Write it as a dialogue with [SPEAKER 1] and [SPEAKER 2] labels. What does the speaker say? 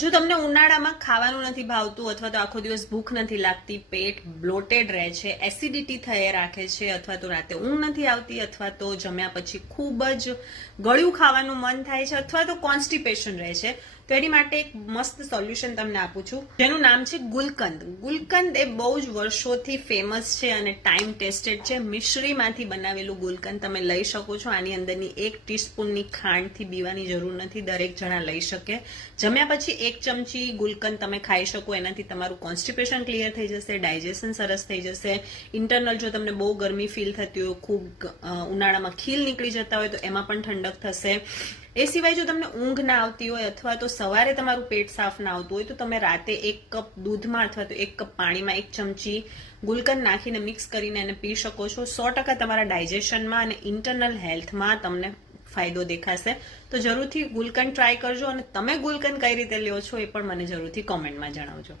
[SPEAKER 1] જો તમને ઉનાળામાં ખાવાનું નથી ભાવતું અથવા તો આખો દિવસ ભૂખ નથી લાગતી, પેટ બ્લોટેડ રહે છે, એસિડિટી થઈ રાખે છે અથવા તો રાતે ઊંઘ નથી આવતી અથવા તો જમ્યા પછી ખૂબ જ ગળ્યું ખાવાનું મન થાય છે અથવા તો કોન્સ્ટિપેશન રહે છે, તો એની માટે એક મસ્ત સોલ્યુશન તમને આપું છું. જેનું નામ છે ગુલકંદ. ગુલકંદ એ બહુ જ વર્ષોથી ફેમસ છે અને ટાઈમ ટેસ્ટેડ છે. મિશ્રીમાંથી બનાવેલું ગુલકંદ તમે લઈ શકો છો. આની અંદરની એક ટીસ્પૂનની ખાંડથી બીવાની જરૂર નથી. દરેક જણા લઈ શકે. જમ્યા પછી એક ચમચી ગુલકંદ તમે ખાઈ શકો, એનાથી તમારું કોન્સ્ટિપેશન ક્લિયર થઈ જશે ડાયજેશન સરસ થઈ જશે. ઇન્ટરનલ જો તમને બહુ ગરમી ફીલ થતી હોય, ખૂબ ઉનાળામાં ખીલ નીકળી જતા હોય, તો એમાં પણ ઠંડક થશે. એ સિવાય જો તમને ઊંઘ ના આવતી હોય અથવા તો સવારે તમારું પેટ સાફ ના આવતું હોય, તો તમે રાતે એક કપ દૂધમાં અથવા તો એક કપ પાણીમાં એક ચમચી ગુલકંદ નાખીને મિક્સ કરીને એને પી શકો છો. સો ટકા તમારા ડાયજેશનમાં અને ઇન્ટરનલ હેલ્થમાં તમને ફાયદો દેખાશે. તો જરૂરથી ગુલકંદ ટ્રાય કરજો અને તમે ગુલકંદ કઈ રીતે લ્યો છો એ પણ મને જરૂરથી કોમેન્ટમાં જણાવજો.